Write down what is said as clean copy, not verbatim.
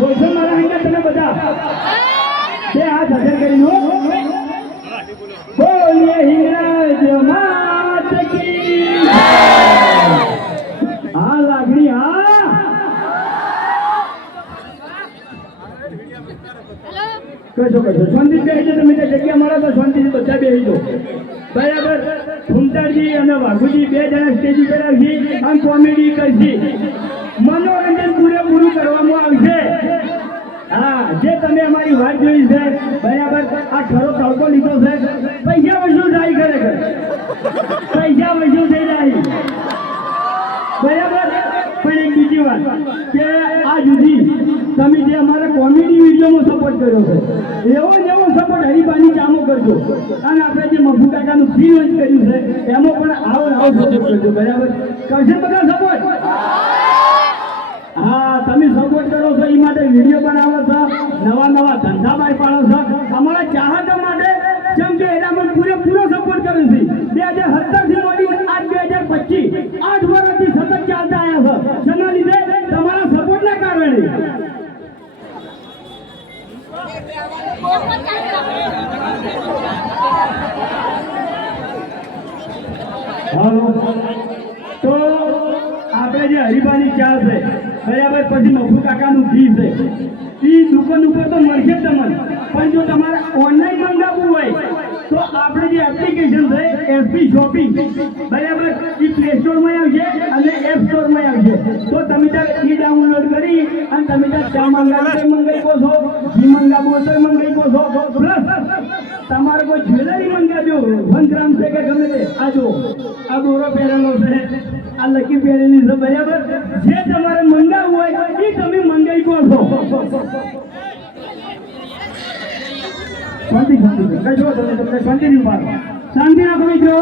બોલશો મારા અંગા તમે બધા બે હાથ હજાર કરીને બોલીએ હિંગરાજ માત કી હા લાગણી હા કશો શાંતિ બેસી તમે જગ્યા મળે તો શાંતિથી બધા બેસી દો બરાબર ફૂમતાજી અને વાઘુજી બે જણા સ્ટેજ ઉપર આવશે અને કોમેડી કરશે મનોરંજન પૂરેપૂરું કરવામાં આવશે હા જે તમે અમારી વાત જોઈ છે બરાબર આ ખરો તડકો લીધો છે પૈસા વસૂલ થાય ખરેખર પૈસા વસૂલ થઈ જાય બરાબર પણ એક બીજી વાત કે આ જુદી તમે જે અમારા કોમેડી વિડીયોમાં સપોર્ટ કર્યો છે એવો જ એવો સપોર્ટ હરિભાની ચામો કરજો અને આપણે જે મફુ કાકાનું ફી લોન્ચ કર્યું છે એમાં પણ આવો સપોર્ટ કરજો બરાબર કરશે બધા સપોર્ટ હા તમે સપોર્ટ કરો છો એ માટે વિડીયો બનાવો છો નવા નવા ધંધા બહાર પાડો છો અમારા ચાહકો માટે જેમ કે એનામાં પૂરેપૂરો સપોર્ટ કર્યો છે 2017 થી મોડી આજ 2025 8 વર્ષથી સતત ચાલતા આવ્યા છે જેના લીધે તમારા સપોર્ટના કારણે તો આપણે જે હરિભાની ચા છે બરાબર પછી મફુ કાકાનું ઘી છે એ દુકાન ઉપર તો મળશે તમને પણ જો તમારે ઓનલાઈન મંગાવવું હોય તો આપણે જે એપ્લિકેશન છે એસપી શોપિંગ બરાબર એ પ્લે સ્ટોરમાં આવશે અને એપ સ્ટોરમાં આવશે તો તમે ત્યાં એ ડાઉનલોડ કરી અને તમે ત્યાં ચા મંગાવી શકો છો ઘી મંગાવવું તો મંગાવી શકો છો પ્લસ તમારે કોઈ જ્વેલરી મંગાવ્યો 1 ગ્રામ છે કે ગમે તે આ જો આ દોરો પહેરેલો છે આ લકી પહેરેલી છે બરાબર જે તમારે મંગાવવું હોય એ તમે મંગાવી શકો શાંતિ કઈ જો તમે શાંતિની વાત શાંતિ રાખવી જો